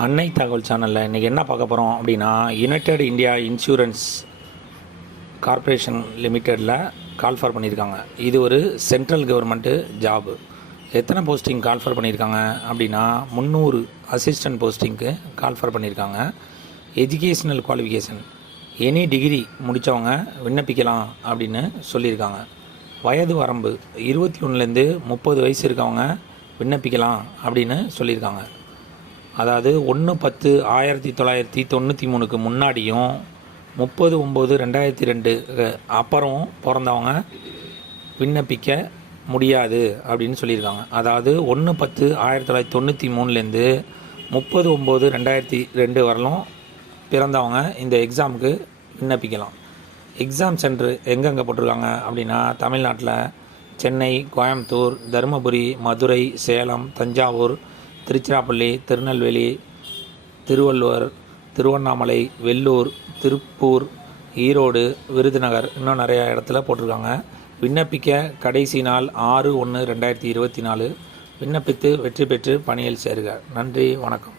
அன்னை தகவல் சேனலில் இன்றைக்கி என்ன பார்க்க போகிறோம் அப்படின்னா, யுனைடெட் இந்தியா இன்சூரன்ஸ் கார்ப்பரேஷன் லிமிட்டெடில் கால்ஃபர் பண்ணியிருக்காங்க. இது ஒரு சென்ட்ரல் கவர்மெண்ட்டு ஜாபு. எத்தனை போஸ்டிங் கால்ஃபர் பண்ணியிருக்காங்க அப்படின்னா 300 அசிஸ்டன்ட் போஸ்டிங்க்கு கால்ஃபர் பண்ணியிருக்காங்க. எஜுகேஷ்னல் குவாலிஃபிகேஷன் எனி டிகிரி முடித்தவங்க விண்ணப்பிக்கலாம் அப்படின்னு சொல்லியிருக்காங்க. வயது வரம்பு 21லேருந்து 30 வயசு இருக்கவங்க விண்ணப்பிக்கலாம் அப்படின்னு சொல்லியிருக்காங்க. அதாவது 1/10/1993க்கு முன்னாடியும் 30/9/2002 அப்புறம் பிறந்தவங்க விண்ணப்பிக்க முடியாது அப்படின்னு சொல்லியிருக்காங்க. அதாவது 1/10/1993லேருந்து 30/9/2002 வரலும் பிறந்தவங்க இந்த எக்ஸாமுக்கு விண்ணப்பிக்கலாம். எக்ஸாம் சென்டர் எங்கெங்கே போட்டிருக்காங்க அப்படின்னா, தமிழ்நாட்டில் சென்னை, கோயம்புத்தூர், தருமபுரி, மதுரை, சேலம், தஞ்சாவூர், திருச்சிராப்பள்ளி, திருநெல்வேலி, திருவள்ளூர், திருவண்ணாமலை, வெள்ளூர், திருப்பூர், ஈரோடு, விருதுநகர், இன்னும் நிறையா இடத்துல போட்டிருக்காங்க. விண்ணப்பிக்க கடைசி நாள் 6/1/2024. விண்ணப்பித்து வெற்றி பெற்று பணியில் சேருக. நன்றி, வணக்கம்.